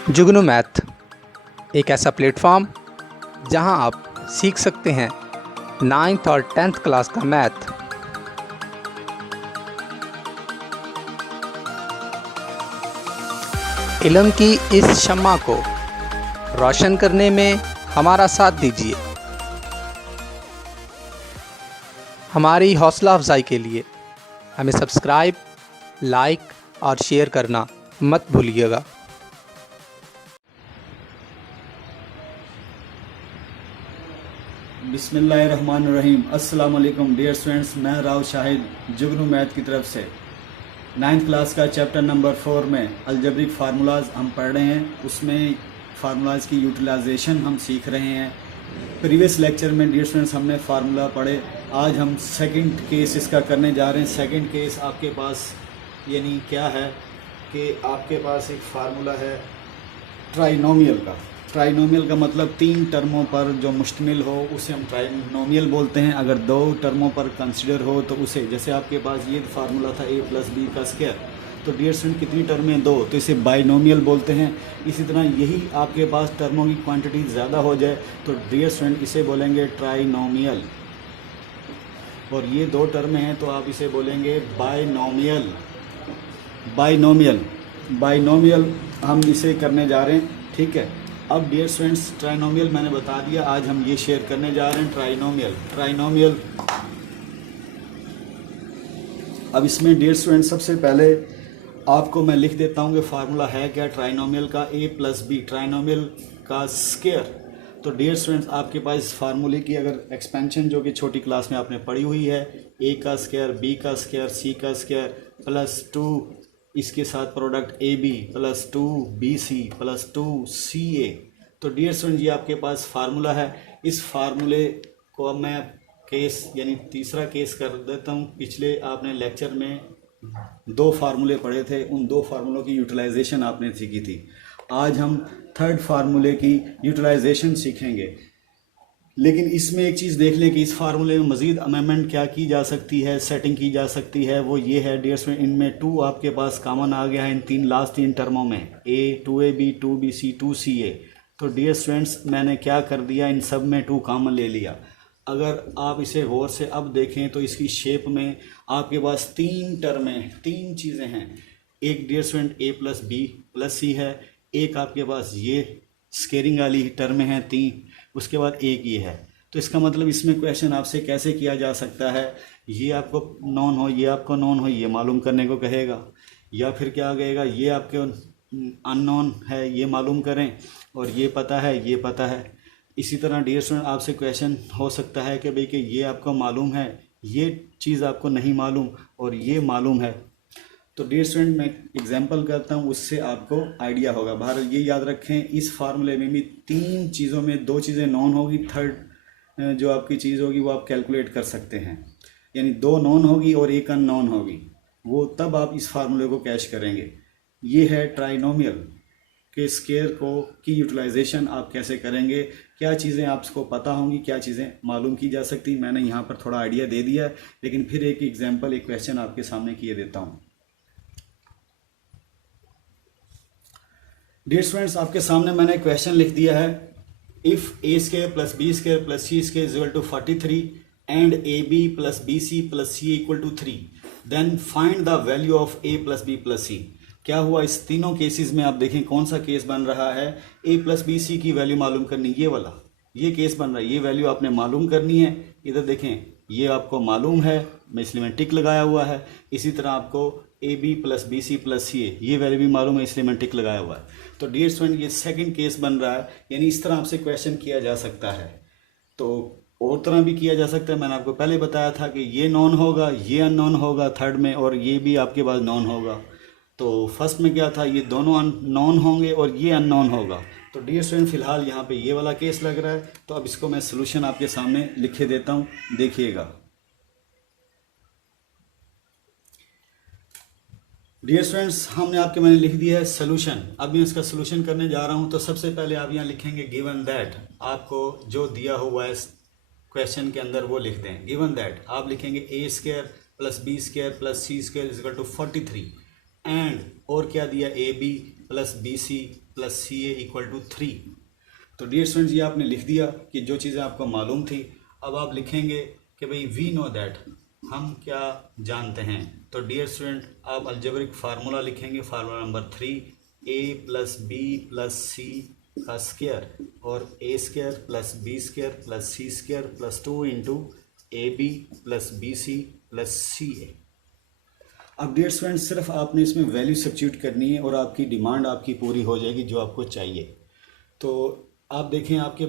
जुगनू math एक ऐसा platform जहां आप सीख सकते हैं 9th और 10th क्लास का मैथ। इल्म की इस शम्मा को रोशन करने में हमारा साथ दीजिए। हमारी हौसला अफजाई के लिए हमें सब्सक्राइब, लाइक और शेयर करना मत भूलिएगा। बिस्मिल्लाहिर्रहमानिर्रहीम। अस्सलाम वालेकुम डियर स्टूडेंट्स, मैं राव शाहिद जुगनू मैथ की तरफ से 9th क्लास का चैप्टर नंबर 4 में अलजेब्रिक फार्मूलाज हम पढ़ रहे हैं। उसमें फार्मूलाज की यूटिलाइजेशन हम सीख रहे हैं। प्रीवियस लेक्चर में डियर स्टूडेंट्स हमने फार्मूला पढ़े। आज हम सेकंड केस इसका करने जा रहे हैं। सेकंड केस आपके पास यानी क्या है कि आपके पास एक फार्मूला है ट्राइनोमियल का। ट्राइनोमियल का मतलब 3 टर्मों पर जो मुश्तमिल हो उसे हम ट्राइनोमियल बोलते हैं। अगर 2 टर्मों पर कंसिडर हो तो उसे, जैसे आपके पास ये फार्मूला था a + b का स्क्वायर, तो डियर स्टूडेंट कितनी टर्में 2, तो इसे बाइनोमियल बोलते हैं। इसी तरह यही आपके पास टर्मों की क्वांटिटी ज़्यादा हो जाए तो डियर स्टूडेंट इसे बोलेंगे ट्राइनोमियल। और ये 2 टर्में हैं तो आप इसे बोलेंगे बाइनोमियल। बाइनोमियल बाइनोमियल हम इसे करने जा रहे हैं, ठीक है। अब डियर स्टूडेंट्स ट्राइनोमियल मैंने बता दिया, आज हम ये शेयर करने जा रहे हैं ट्राइनोमियल। अब इसमें डियर स्टूडेंट सबसे पहले आपको मैं लिख देता हूँ कि फार्मूला है क्या ट्राइनोमियल का, a + b ट्राइनोमियल का स्क्वायर। तो डियर स्टूडेंट्स आपके पास इस फार्मूले की अगर एक्सपेंशन जो कि छोटी क्लास में आपने पढ़ी हुई है, a का स्क्वायर, b का स्क्वायर, c का स्क्वायर +2 इसके साथ प्रोडक्ट AB +2BC +2CA। तो डियर स्टूडेंट ये आपके पास फार्मूला है। इस फार्मूले को अब मैं केस यानी तीसरा केस कर देता हूँ। पिछले आपने लेक्चर में 2 फार्मूले पढ़े थे, उन 2 फार्मूलों की यूटिलाइजेशन आपने सीखी थी। आज हम 3rd फार्मूले की यूटिलाइजेशन सीखेंगे। लेकिन इसमें एक चीज़ देख लें कि इस फार्मूले में मज़ीद अमेंडमेंट क्या की जा सकती है, सेटिंग की जा सकती है। वो ये है डियर स्टूडेंट, इनमें 2 आपके पास कॉमन आ गया है इन लास्ट 3 टर्मों में, a 2ab 2bc 2ca। तो डियर स्टूडेंट्स मैंने क्या कर दिया, इन सब में 2 कॉमन ले लिया। अगर आप इसे गौर से अब देखें तो इसकी शेप में आपके पास 3 टर्में, 3 चीज़ें हैं। एक dear student a + b + c है, एक आपके पास ये स्केयरिंग वाली टर्में हैं 3, उसके बाद एक ये है। तो इसका मतलब इसमें क्वेश्चन आपसे कैसे किया जा सकता है, ये आपको नॉन हो, ये आपको नॉन हो, ये मालूम करने को कहेगा। या फिर क्या कहेगा, ये आपके अननोन है, ये मालूम करें, और ये पता है, ये पता है। इसी तरह डियर स्टूडेंट आपसे क्वेश्चन हो सकता है कि भाई कि ये आपको मालूम है, ये चीज़ आपको नहीं मालूम, और ये मालूम है। तो डियर स्टूडेंट मैं एग्जांपल करता हूँ, उससे आपको आइडिया होगा। बहरहाल ये याद रखें, इस फार्मूले में भी 3 चीज़ों में 2 चीज़ें नॉन होगी, 3rd जो आपकी चीज़ होगी वो आप कैलकुलेट कर सकते हैं। यानी 2 नॉन होगी और 1 अननोन होगी, वो तब आप इस फार्मूले को कैश करेंगे। ये है ट्राइनोमियल के स्क्वायर को की यूटिलाइजेशन आप कैसे करेंगे, क्या चीज़ें आपको पता होंगी, क्या चीज़ें मालूम की जा सकती। मैंने यहाँ पर थोड़ा आइडिया दे दिया है, लेकिन फिर एक एग्जाम्पल, एक क्वेश्चन आपके सामने किए देता हूँ। डियर स्टूडेंट्स आपके सामने मैंने क्वेश्चन लिख दिया है, if a² + b² + c² = 43 and ab + bc + c = 3, then find the value of a + b + c। क्या हुआ, इस तीनों केसेस में आप देखें कौन सा केस बन रहा है, a + b c की वैल्यू मालूम करनी, ये वाला ये केस बन रहा है। ये वैल्यू आपने मालूम करनी है। इधर देखें, ये आपको मालूम है, मैं इसलिए मैं टिक लगाया हुआ है। इसी तरह आपको ab + bc + ca ये वैल्यू भी मालूम है, इसलिए मैं टिक लगाया हुआ है। तो डियर स्टूडेंट ये सेकंड केस बन रहा है, यानी इस तरह आपसे क्वेश्चन किया जा सकता है। तो और तरह भी किया जा सकता है, मैंने आपको पहले बताया था कि ये नॉन होगा, ये अननोन होगा 3rd में, और ये भी आपके पास नॉन होगा। तो फर्स्ट में क्या था, ये दोनों नॉन होंगे और ये अननोन होगा। तो डियर स्टूडेंट फिलहाल यहाँ पे ये वाला केस लग रहा है। तो अब इसको मैं सोल्यूशन आपके सामने लिखे देता हूँ, देखिएगा। डियर स्टूडेंट्स मैंने लिख दिया है सोल्यूशन। अब मैं इसका सोल्यूशन करने जा रहा हूँ। तो सबसे पहले आप यहाँ लिखेंगे गिवन दैट, आपको जो दिया हुआ है क्वेश्चन के अंदर वो लिख दें। गिवन दैट आप लिखेंगे a² + b² + c² = 43 एंड, और क्या दिया, ab plus B C plus C A equal to 3। तो डियर स्टूडेंट्स ये आपने लिख दिया कि जो चीज़ें आपको मालूम थी। अब आप लिखेंगे कि भाई वी नो दैट, हम क्या जानते हैं। तो डियर स्टूडेंट आप अलजेब्रिक फार्मूला लिखेंगे, formula number 3, A plus B plus C का स्क्वायर और A square plus B square plus C square plus 2 into A B plus B C plus C A. अब डियर स्टूडेंट्स सिर्फ आपने इसमें value substitute करनी है और आपकी डिमांड आपकी पूरी हो जाएगी जो आपको चाहिए। तो आप देखें आपके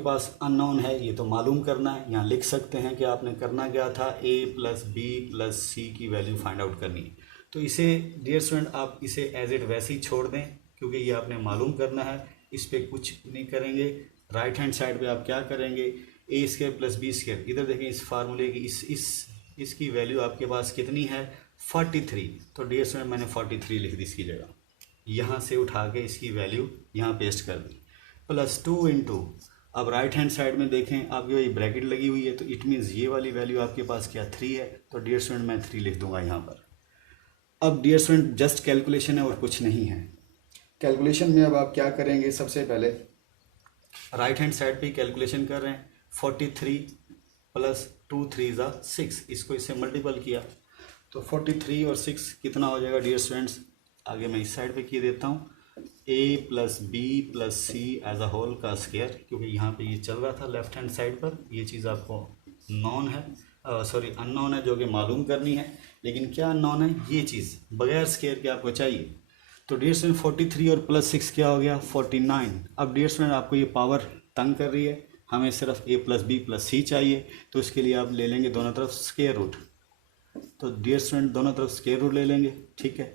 पास अननोन है, ये तो मालूम करना है। यहाँ लिख सकते हैं कि आपने करना क्या था, ए प्लस बी प्लस सी की वैल्यू फाइंड आउट करनी है। तो इसे डियर स्टूडेंट आप इसे एज इट वैसे ही छोड़ दें क्योंकि ये आपने मालूम करना है, इस पर कुछ नहीं करेंगे। राइट हैंड साइड पे आप क्या करेंगे, ए स्क्वायर प्लस बी स्क्वायर। इधर देखें इस फार्मूले की इसकी वैल्यू आपके पास कितनी है, 43। तो डियर स्टूडेंट मैंने 43 लिख दी इसकी जगह, यहाँ से उठा के इसकी वैल्यू यहाँ पेस्ट कर दी, प्लस 2 इंटू। अब राइट हैंड साइड में देखें आपकी वही ब्रैकेट लगी हुई है, तो इट मीन्स ये वाली वैल्यू आपके पास क्या 3 है। तो डियर स्टूडेंट मैं 3 लिख दूंगा यहाँ पर। अब डियर स्टूडेंट जस्ट कैलकुलेशन है और कुछ नहीं है। कैलकुलेशन में अब आप क्या करेंगे, सबसे पहले राइट हैंड साइड पे कैलकुलेशन कर रहे हैं, 43 प्लस 2 3 ज़ा 6, इसको इससे मल्टीपल किया तो 43 और 6 कितना हो जाएगा डियर स्टूडेंट्स। आगे मैं इस साइड पे किए देता हूँ, A plus B plus C as a whole का स्क्वायर, क्योंकि यहाँ पे ये चल रहा था लेफ्ट हैंड साइड पर। ये चीज़ आपको नॉन है, सॉरी अननोन है, जो कि मालूम करनी है। लेकिन क्या अननोन है, ये चीज़ बगैर स्क्वायर के आपको चाहिए। तो डियर स्टूडेंट 43 और प्लस 6 क्या हो गया, 49। अब डियर स्टूडेंट आपको ये पावर तंग कर रही है, हमें सिर्फ ए प्लस बी प्लस सी चाहिए। तो इसके लिए आप ले लेंगे दोनों तरफ स्क्वायर रूट। तो डियर स्टूडेंट दोनों तरफ स्क्वायर रूट ले लेंगे, ठीक है।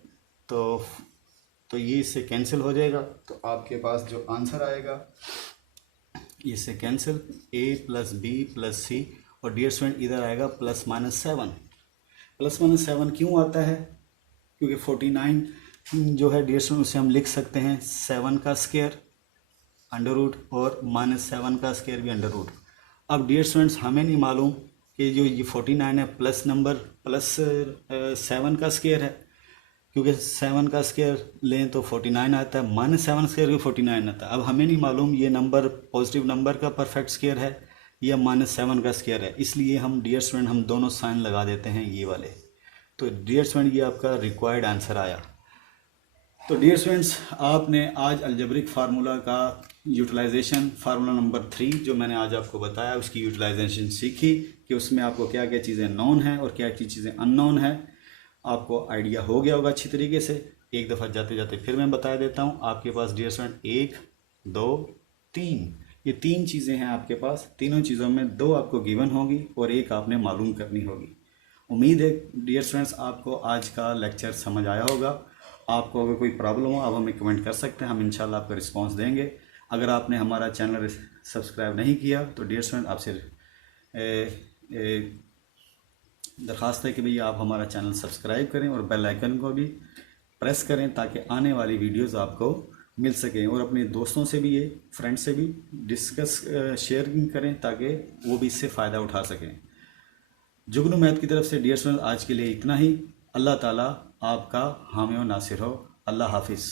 तो ये इससे कैंसिल हो जाएगा। तो आपके पास जो आंसर आएगा इससे कैंसिल, ए प्लस बी प्लस सी, और डियर स्टूडेंट इधर आएगा प्लस माइनस 7। प्लस माइनस 7 क्यों आता है, क्योंकि 49 जो है डियर स्टूडेंट उसे हम लिख सकते हैं 7 का स्क्वायर अंडर रूट और माइनस 7 का स्क्वायर भी अंडर रूट। अब डियर स्टूडेंट्स हमें नहीं मालूम कि जो ये 49 है प्लस 7 का स्क्वायर है, क्योंकि 7 का स्क्वायर लें तो 49 आता है, माइनस 7 स्क्वायर भी 49 आता है। अब हमें नहीं मालूम ये नंबर पॉजिटिव नंबर का परफेक्ट स्क्वायर है या माइनस 7 का स्क्वायर है, इसलिए हम डियर स्टूडेंट हम दोनों साइन लगा देते हैं ये वाले। तो डियर स्टूडेंट ये आपका रिक्वायर्ड आंसर आया। तो डियर स्टूडेंट्स आपने आज अलजेब्रिक फार्मूला का यूटिलाइजेशन, फार्मूला नंबर 3 जो मैंने आज आपको बताया उसकी यूटिलाइजेशन सीखी कि उसमें आपको क्या क्या चीज़ें नॉन हैं और क्या क्या चीज़ें अननोन हैं। आपको आइडिया हो गया होगा अच्छी तरीके से। एक दफ़ा जाते जाते फिर मैं बता देता हूँ। आपके पास डियर स्टूडेंट 1 2 3 ये 3 चीज़ें हैं आपके पास। तीनों चीज़ों में 2 आपको गिवन होगी और 1 आपने मालूम करनी होगी। उम्मीद है डियर स्टूडेंट्स आपको आज का लेक्चर समझ आया होगा। आपको अगर कोई प्रॉब्लम हो आप हमें कमेंट कर सकते हैं, हम इंशाल्लाह आपका रिस्पांस देंगे। अगर आपने हमारा चैनल सब्सक्राइब नहीं किया तो डियर स्टूडेंट आपसे दरख्वास्त है कि भैया आप हमारा चैनल सब्सक्राइब करें और बेल आइकन को भी प्रेस करें ताकि आने वाली वीडियोस आपको मिल सकें, और अपने दोस्तों से भी, ये फ्रेंड से भी डिस्कस शेयरिंग करें ताकि वो भी इससे फ़ायदा उठा सकें। जुगनू मैथ की तरफ से डियर स्टूडेंट आज के लिए इतना ही। अल्लाह ताला आपका हामी और नासिर हो। अल्लाह हाफिज़।